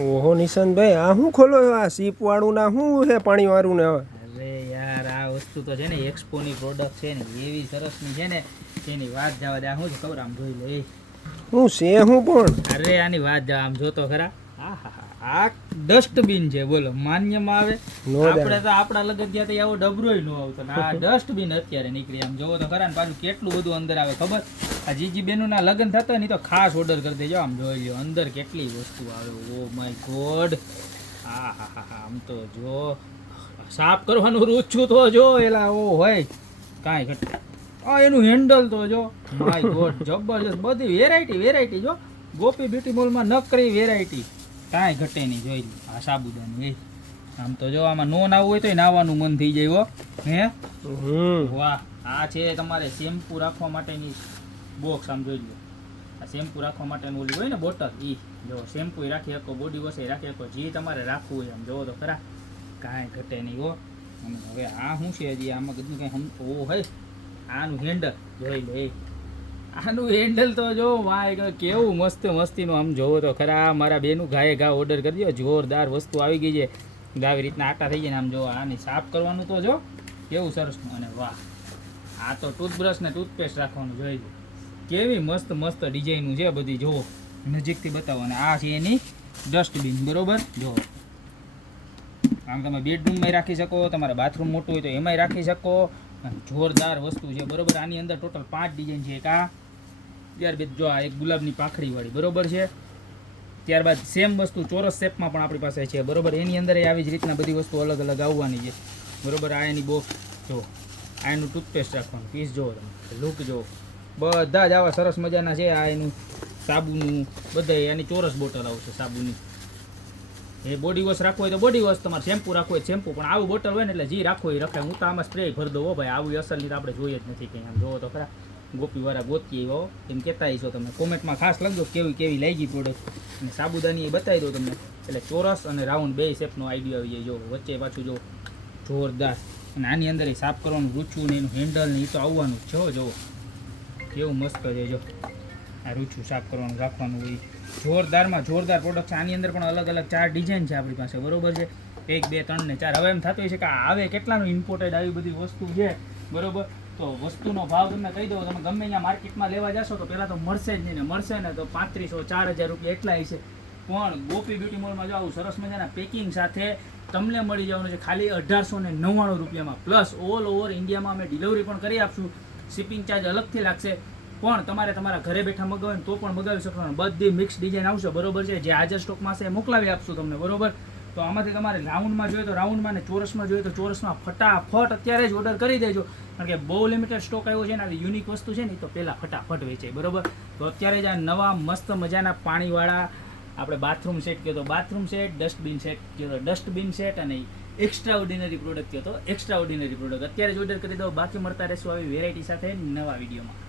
ઓહો નિશાંતભાઈ, આ શું ખોલો છો? આ સીપ વાળું ના શું છે પાણી વાળું ને? અરે યાર આ વસ્તુ તો છે ને એક્સપોની પ્રોડક્ટ છે ને એવી સરસની છે ને એની વાત જવા દે. આ શું છે ખબર આમ જોઈ લે. શું છે શું પણ? અરે આની વાત જવા આમ જોતો ખરા. આ ડસ્ટબિન છે, બોલો માન્યમાં આવે? આપણે તો આપણા લગન ત્યાં તો આવો ડબરોય ન આવતો. આ ડસ્ટબિન અત્યારે નીકળી આમ જોવો તો ખરા ને. પાછું કેટલું બધું અંદર આવે ખબર? આ જીજી બેનું ના લગન થતા હોય ને તો ખાસ ઓર્ડર કરી દેજો. આમ જોઈ લો અંદર કેટલી વસ્તુ આવે. Oh my God. આમ તો જો સાફ કરવાનું રૂચું તો જો એલા ઓ હોય કાંઈ ઘટ. એનું હેન્ડલ તો જો માય ગોડ જબરજસ્ત. બધી વેરાયટી જો ગોપી બ્યુટી મોલમાં નકરી વેરાયટી, કાંઈ ઘટે નહીં. જોઈ લો આ સાબુદાની. આમ તો જો આમાં નો નાવું હોય તો નાવાનું મન થઈ જાય. હે વાહ. આ છે તમારે શેમ્પુ રાખવા માટેની બોક્સ. આમ જોઈ લો આ શેમ્પુ રાખવા માટેનું ઓલી હોય ને બોટલ, એ જો શેમ્પુ રાખી શકો, બોડી વોશ રાખી શકો, જે તમારે રાખવું હોય. આમ જોવો તો ખરા કાંઈ ઘટે નહીં હો. અને હવે આ શું છે હજી આમાં કીધું કંઈ ઓ હોય આનું હેન્ડલ જોઈ લો. આનું હેન્ડલ તો જો વાય કેવું મસ્તીનું. આમ જોવો તો ખરા. મારા બેનું ઘાએ ઘા ઓર્ડર કરી દો. જોરદાર વસ્તુ આવી ગઈ છે. આવી રીતના આટા થઈ જાય ને આમ જો આની સાફ કરવાનું તો જો કેવું સરસનું. અને વાહ આ તો ટૂથબ્રશ ને ટૂથપેસ્ટ રાખવાનું જોઈ લો. કેવી મસ્ત ડિઝાઇનનું છે બધી. જુઓ નજીકથી બતાવો. અને આ છે એની ડસ્ટબિન, બરોબર. જો આમ તમે બેડરૂમમાં રાખી શકો, તમારે બાથરૂમ મોટું હોય તો એમાંય રાખી શકો. જોરદાર વસ્તુ છે, બરોબર. આની અંદર ટોટલ 5 ડિઝાઇન છે. એક આ, ત્યારબાદ જો આ એક ગુલાબની પાંખડીવાળી, બરોબર છે. ત્યારબાદ સેમ વસ્તુ ચોરસ શેપમાં પણ આપણી પાસે છે, બરોબર. એની અંદર આવી જ રીતના બધી વસ્તુ અલગ અલગ આવવાની છે, બરોબર. આ એની બોક્સ જો, આ એનું ટૂથપેસ્ટ રાખવાનું પીસ જુઓ તમે, લુક જુઓ. બધા જ આવા સરસ મજાના છે. આ એનું સાબુનું બધા એની ચોરસ બોટલ આવશે સાબુની. એ બોડી વોશ રાખવું હોય તો બોડી વોશ, તમારે શેમ્પુ રાખવું હોય શેમ્પુ. પણ આવું બોટલ હોય ને એટલે જે રાખવું હોય રખાય. હું તો આમાં સ્પ્રે ભરી દઉં હો ભાઈ. આવું અસલની તો આપણે જોઈએ જ નથી કંઈ. આમ જોવો તો ખરા. ગોપીવાળા ગોતીએ હો એમ કહેતા છો તમે. કોમેન્ટમાં ખાસ લખજો કેવી લાગી પ્રોડક્ટ. અને સાબુદાની એ બતાવી દો તમને. એટલે ચોરસ અને રાઉન્ડ બે શેપનો આઈડિયા આવી જાય. જો વચ્ચે પાછું જો જોરદાર. અને આની અંદર એ સાફ કરવાનું રૂચું ને એનું હેન્ડલ ને એ તો આવવાનું જ છે. જો કેવું મસ્ત છે. જો આ રૂચું સાફ કરવાનું રાખવાનું હોય. જોરદાર પ્રોડક્ટ છે. આની અંદર પણ અલગ અલગ 4 ડિઝાઇન છે આપણી પાસે, બરોબર છે. 1 2 3 ને 4. હવે એમ થતું હોય છે કે આવે કેટલાનું ઇમ્પોર્ટેડ આવી બધી વસ્તુ છે, બરોબર. તો વસ્તુનો ભાવ તમને કહી દો. તમે ગમે ત્યાં માર્કેટમાં લેવા જશો તો પહેલાં તો મળશે જ નહીં. ને મળશે ને તો 3500 4000 રૂપિયા એટલા હશે. પણ ગોપી બ્યુટી મોલમાં જો આવું સરસ મજાના પેકિંગ સાથે તમને મળી જવાનું છે ખાલી 1899 રૂપિયામાં. પ્લસ ઓલ ઓવર ઇન્ડિયામાં અમે ડિલિવરી પણ કરી આપશું. શિપિંગ ચાર્જ અલગથી લાગશે. પણ તમારે તમારા ઘરે બેઠા મગાવે તો પણ મગાવી શકો. બધી મિક્સ ડિઝાઇન આવશે, બરોબર છે. જે હાજર સ્ટોકમાં છે એ મોકલાવી આપશું તમને, બરોબર. તો આમાંથી તમારે રાઉન્ડમાં જોઈએ તો રાઉન્ડમાં, ને ચોરસમાં જોઈએ તો ચોરસમાં ફટાફટ અત્યારે જ ઓર્ડર કરી દેજો. કારણ કે બહુ લિમિટેડ સ્ટોક આવ્યો છે ને. આવી યુનિક વસ્તુ છે ને તો પહેલાં ફટાફટ વેચાય, બરોબર. તો અત્યારે જ આ નવા મસ્ત મજાના પાણીવાળા આપણે બાથરૂમ સેટ કહો તો બાથરૂમ સેટ, ડસ્ટબિન સેટ કહો તો ડસ્ટબિન સેટ, અને એક્સ્ટ્રા ઓર્ડિનરી પ્રોડક્ટ કહો તો એક્સ્ટ્રા ઓર્ડિનરી પ્રોડક્ટ અત્યારે જ ઓર્ડર કરી દો. બાકી મળતા રહેશું આવી વેરાયટી સાથે નવા વિડીયોમાં.